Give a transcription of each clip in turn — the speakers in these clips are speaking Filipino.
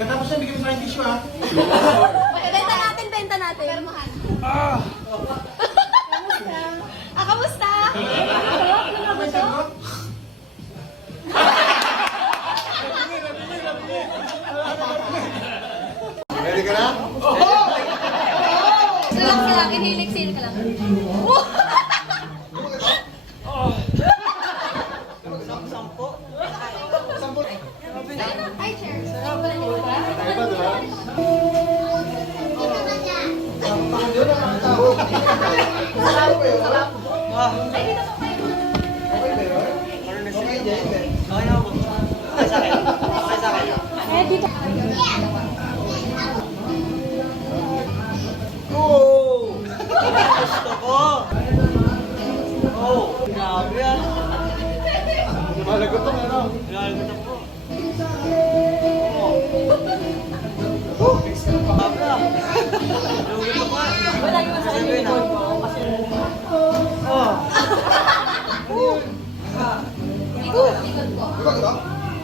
Katapos na, bigyan mo sa akin tissue, ha? Benta natin, benta natin. Pero mahal. Kamusta? Sarap na ba ito? Ready ka na? Relax ka lang, inhale-exhale ka lang. Hi, chair. Kaya ba, diba? Ay, dito po kayo. Eh, dito. Gusto ko! Oh, grabe ah. Lumalagot to, ano? Grabe na po. Oh. Grabe ah. Lugat ako ah. Wala yung masakit yung likod ko. Kasi... Oh. Likod ko. Diba ka to?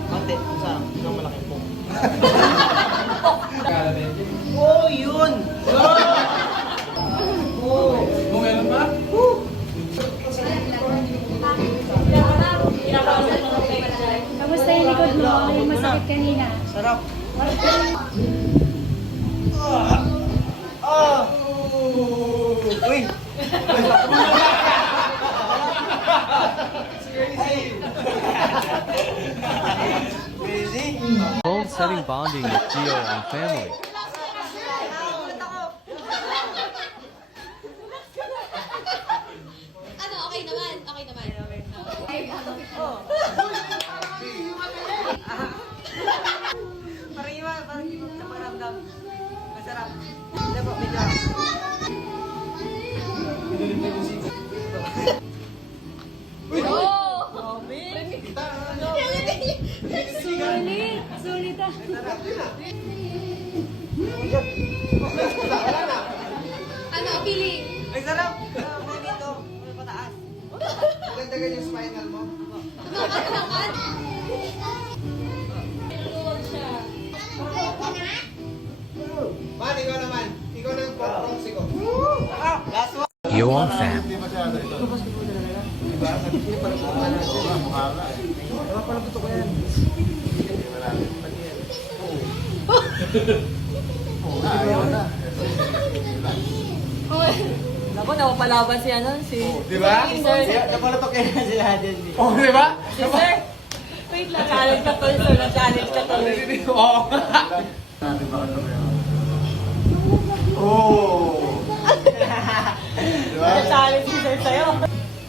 Mante, isang malaking po. Oh, yun! Kung meron ba? Kamusta yung likod mo? Yung masakit kanina. Sarap. Ah! Uy! Crazy! Goal-setting bonding with Gio and family. Ano, okay naman? Okay naman. Parang iwan, parang sa paramdam. Masarap. Hindi po, medyo. Oh! Sulit! Sulit ah! Ano, feeling? Ay, sarap! May dito. May pataas. Maganda yung spinal mo. Naman? Man, ikaw naman. Ikaw na yung proxy ko. Last one. Gio and fam. Hindi masyado ito. Diba? Hindi pa rin mukha na. Diba? Mukha ka eh. Diba pala gusto ko yan? Hindi marami. Oo na, ayaw na. Ako, napapalaban si ano, si... Diba? Si Sir. Napalatok yan sila din. Oo, diba? Si Sir. Wait lang. Challenge ka to, Sir. Na-challenge ka to. Oo. Natin ba ito meron? Oo. Diba? Na-challenge si Sir sa'yo.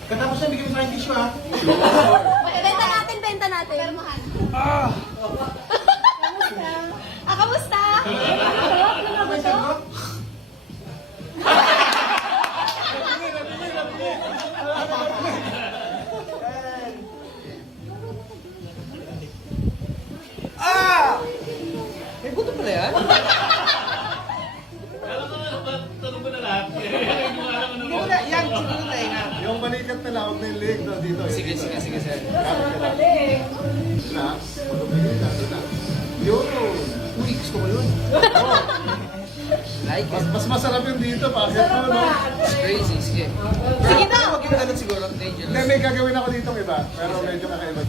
Katapos na, bigyan mo sa akin tissue, ha? Benta natin, benta natin. Pero mahal. Kamusta? Sarap na ba ito? Ah! May buto pala yan? Hindi mo na, yan, siguro tayo nga. Yung balikat na lang, huwag na yung leg no, dito. Sige, sir. Relax. Matupigil ka, relax. Yun. Uy, gusto ko yun. Like it. Mas masarap yung dito, bakit mo, no? Crazy, sige. Sige na! Huwag yung ganun siguro. Dangerous. Hindi, may gagawin ako dito iba, pero medyo kakaiba.